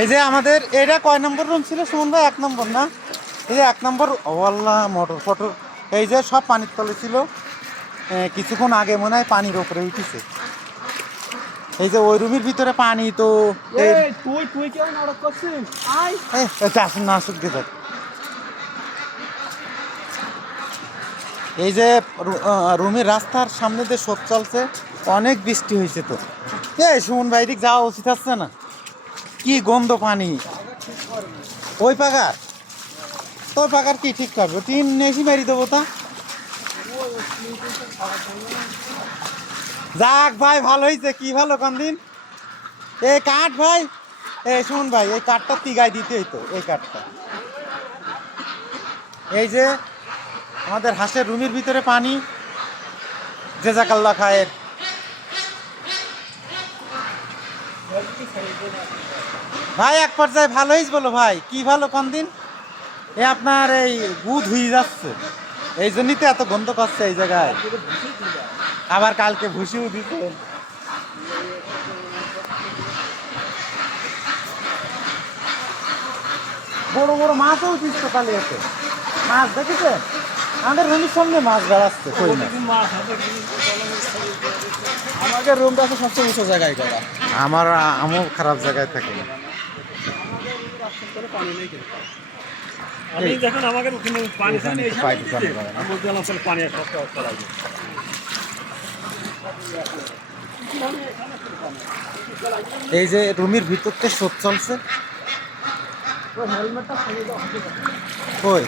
এই যে আমাদের এটা কয় নম্বর রুম ছিল সুমন ভাই? 1 নম্বর না? এই যে 1 নম্বর ওয়াল্লা মোটর ফটর এই যে সব পানির তলে ছিল। কিছুক্ষণ আগে মনে হয় পানির ওপরে উঠেছে। এই যে ওই রুমের ভিতরে পানি তো তুই কেউ নাটক করছিস? আয় আসুন না, আসুক দিয়ে দেখ। এই যে রুমের রাস্তার সামনে দিয়ে শোধ চলছে, অনেক বৃষ্টি হয়েছে তো। সুমন ভাই দিক যাওয়া উচিত আসছে না? কি গন্ধ পানি! ওই পাগার তোর পাগার কি ঠিক করবে? তিন নেশি মারি দেবো তা। যাক ভাই, ভালো হয়েছে। কি ভালো কোন দিন এই কাঠ ভাই। শুনুন ভাই, এই কাঠটা তিগায় দিতে হইতো। এই কাঠটা এই যে আমাদের হাঁসের রুমের ভিতরে পানি, জেজাকাল্লা খায়ের। ভাই এক পর্যায়ে ভালো হয়েছে বলো ভাই। কি ভালো কোন দিন আপনার এই গুদ হয়ে যাচ্ছে, এই জন্যই তো এত গন্ধ করছে এই জায়গায়। আবার কালকে ভুসিও দিতে। বড় বড় মাছও উঠিস কালে এতে। মাছ দেখেছে আমাদের রুমের সামনে মাছ বেড়াচ্ছে। আমাদের রুমটা তো সবচেয়ে উঁচু জায়গায় করা। আমার আমও খারাপ জায়গায় থাকে না। আমি যখন আমাকে পানি পানি এই যে রুমের ভিতরতে শোধ চলছে। ওই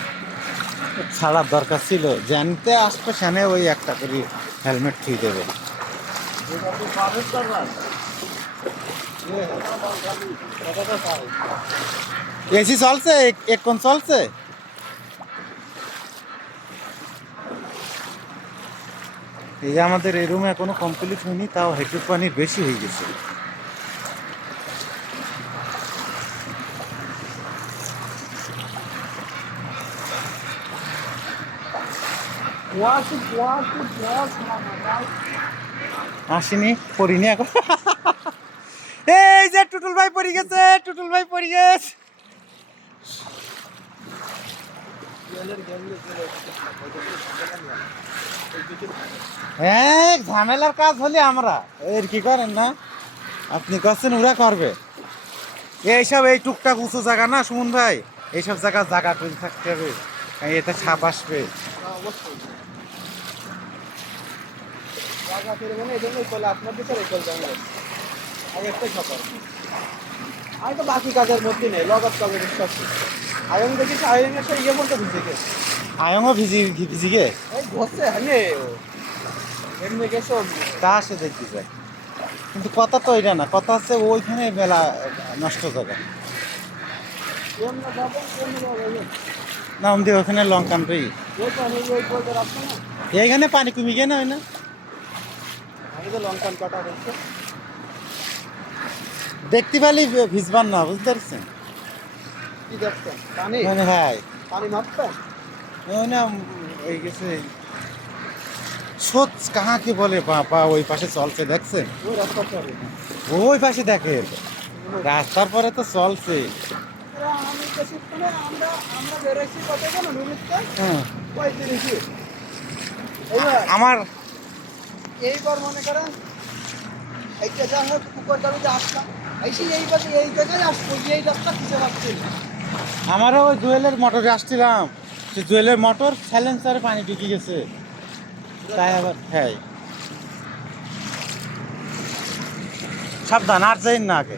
ছাড়ার দরকার ছিল, জানতে আসবে সেনে ওই একটা করে হেলমেট থুই দেবে। এসি চলছে, এখন চলছে। এই যে আমাদের এই রুমে এখনো কমপ্লিট হয়নি, তাও হেঁটু পানির বেশি হয়ে গেছে। আসিনি, পড়িনি এখন। এই যে টুটুল ভাই পড়ে গেছে, টুটুল ভাই পড়ে গেছে। হ্যাঁ, ঝামেলার কাজ হলে আমরা এর কি করেন না আপনি? করছেন ওরা করবে এইসব। এই টুকটাক উঁচু জায়গা না সুমন ভাই, এইসব জায়গা তৈরি থাকতে হবে, এতে ছাপ আসবে। আমি তো বাকি কাজের মধ্যে নেই, লগত কাজে বিশ্বাস। আয়ন দেখিস, আয়নের সে ইয়ে বলতে ভিজে গেছে। আয়ঙ্গও ভিজি গে এই ঘষছে হানে এমনি গেছে। তা সে দেখতে যায়, কিন্তু কথা তো এটা না। কথা হচ্ছে ওইখানে মেলা নষ্ট জায়গা না। আমাদের ওখানে লঙ্কান পেয়ে এইখানে পানি কমে গিয়ে না হয় না। আমি তো লঙ্কান কাটা হয়েছে দেখতে পেলে ভিজবার না, বুঝতে পারছেন? কি দেখছেন? পানি মানে হ্যাঁ, পানি মাপতেন? ওই না এই গেছে সোচ কাহাকে বলে বাবা, ওই পাশে চলছে দেখছেন? ওই রাস্তা চলে ওই পাশে দেখেন রাস্তার পরে তো চলছে। আমি কিছুক্ষণে আমরা আমরা বেরোইছি কত জানো রুমিতে? হ্যাঁ, 35। এইবার আমার এইবার মনে করেন এইটা যা হোক উপর দাবিতে আসলাম, এসে এইবারে এই জায়গায় আসবো, এই রাস্তা খুঁজে পাচ্ছি না। আমারও ওই জুয়েলের মোটরে আসছিলাম, সে জুয়েলের মোটর সাইলেন্সারে পানি ঢুকে গেছে। তাই আবার হ্যাঁ, সাবধান আর যাই না আগে।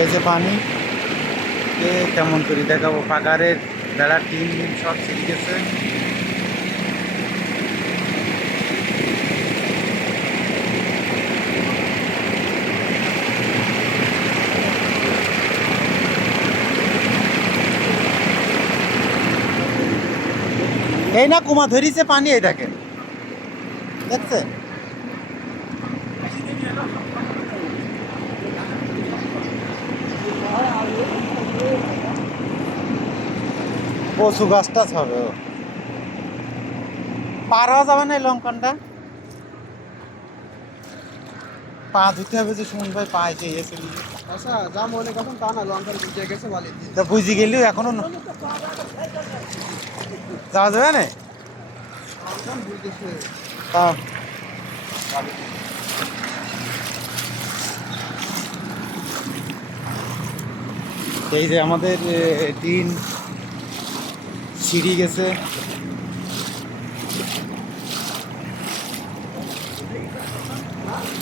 এই যে পানি কেমন করে দেখাবো? পাগারের বেড়া টিন সব ছিঁড়ে গেছে। এই না কুমা ধরিছে পানি, এই দেখেন, দেখছেন? কচু গাছটা হবে ও। পার হওয়া যাবে না এই লঙ্কানটা? পা ধুতে হবে যে সুমন ভাই পা এসে গেছে। আচ্ছা যা মনে করুন তা না লঙ্কার বুঝে গেছে বালি দিয়ে তা বুঝি গেলেও এখনো যাওয়া যাবে না? লঙ্কান বুঝেছে তা এই যে আমাদের টিন ছিঁড়ি গেছে